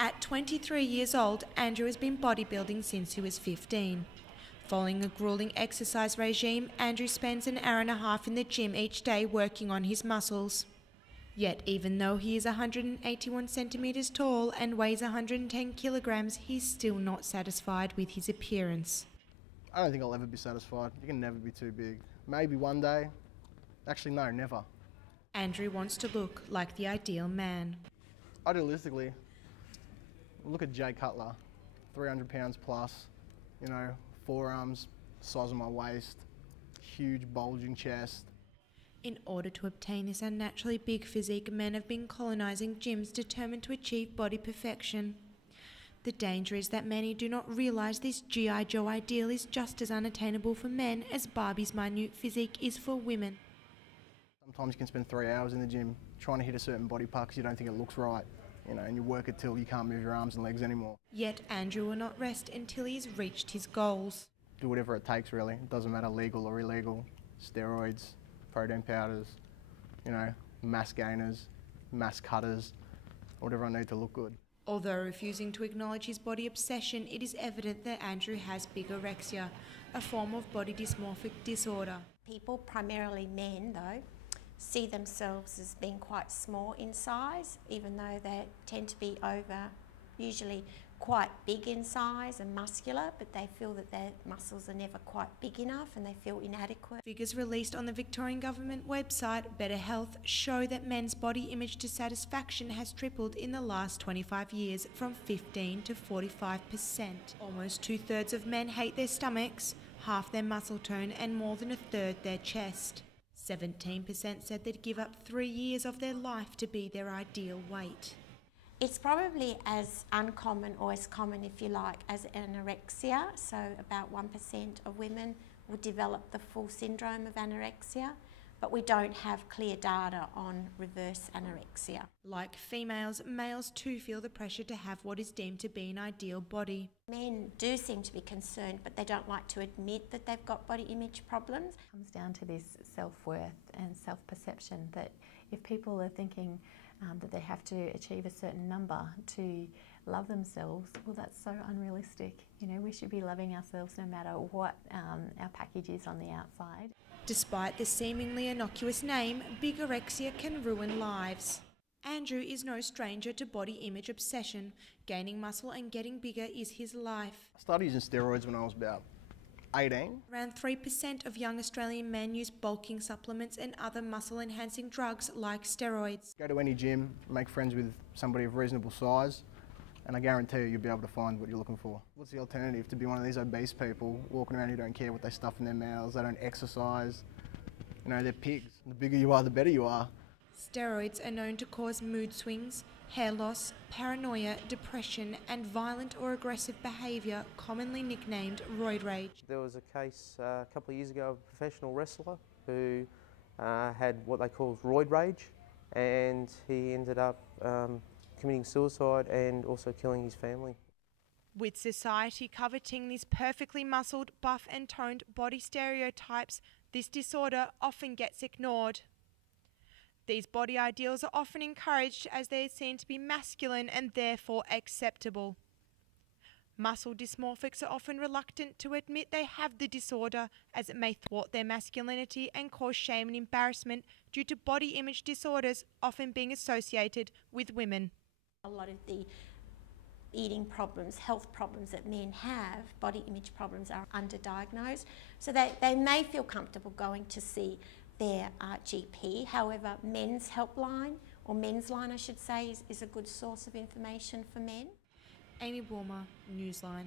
At 23 years old, Andrew has been bodybuilding since he was 15. Following a grueling exercise regime, Andrew spends an hour and a half in the gym each day working on his muscles. Yet even though he is 181 centimetres tall and weighs 110 kilograms, he's still not satisfied with his appearance. I don't think I'll ever be satisfied. You can never be too big. Maybe one day. Actually, no, never. Andrew wants to look like the ideal man. Idealistically, look at Jay Cutler, 300 pounds plus, you know, forearms, size of my waist, huge bulging chest. In order to obtain this unnaturally big physique, men have been colonising gyms determined to achieve body perfection. The danger is that many do not realise this G.I. Joe ideal is just as unattainable for men as Barbie's minute physique is for women. Sometimes you can spend 3 hours in the gym trying to hit a certain body part because you don't think it looks right, you know, and you work it till you can't move your arms and legs anymore. Yet Andrew will not rest until he's reached his goals. Do whatever it takes, really. It doesn't matter legal or illegal. Steroids, protein powders, you know, mass gainers, mass cutters, whatever I need to look good. Although refusing to acknowledge his body obsession, it is evident that Andrew has bigorexia, a form of body dysmorphic disorder. People, primarily men though, see themselves as being quite small in size, even though they tend to be usually quite big in size and muscular, but they feel that their muscles are never quite big enough and they feel inadequate. Figures released on the Victorian Government website, Better Health, show that men's body image dissatisfaction has tripled in the last 25 years from 15 to 45%. Almost 2/3 of men hate their stomachs, half their muscle tone and more than 1/3 their chest. 17% said they'd give up 3 years of their life to be their ideal weight. It's probably as uncommon or as common, if you like, as anorexia. So about 1% of women will develop the full syndrome of anorexia, but we don't have clear data on reverse anorexia. Like females, males too feel the pressure to have what is deemed to be an ideal body. Men do seem to be concerned, but they don't like to admit that they've got body image problems. It comes down to this self-worth and self-perception, that if people are thinking that they have to achieve a certain number to love themselves, well, that's so unrealistic. You know, we should be loving ourselves no matter what our package is on the outside. Despite the seemingly innocuous name, bigorexia can ruin lives. Andrew is no stranger to body image obsession. Gaining muscle and getting bigger is his life. I started using steroids when I was about 18. Around 3% of young Australian men use bulking supplements and other muscle-enhancing drugs like steroids. Go to any gym, make friends with somebody of reasonable size, and I guarantee you'll be able to find what you're looking for. What's the alternative to be one of these obese people walking around who don't care what they stuff in their mouths, they don't exercise, you know, they're pigs. The bigger you are, the better you are. Steroids are known to cause mood swings, hair loss, paranoia, depression and violent or aggressive behaviour, commonly nicknamed roid rage. There was a case a couple of years ago of a professional wrestler who had what they call roid rage, and he ended up committing suicide and also killing his family. With society coveting these perfectly muscled, buff and toned body stereotypes, this disorder often gets ignored. These body ideals are often encouraged as they are seen to be masculine and therefore acceptable. Muscle dysmorphics are often reluctant to admit they have the disorder, as it may thwart their masculinity and cause shame and embarrassment due to body image disorders often being associated with women. A lot of the eating problems, health problems that men have, body image problems, are underdiagnosed. So they may feel comfortable going to see their GP. However, men's helpline, or men's line I should say, is a good source of information for men. Amy Warmer, Newsline.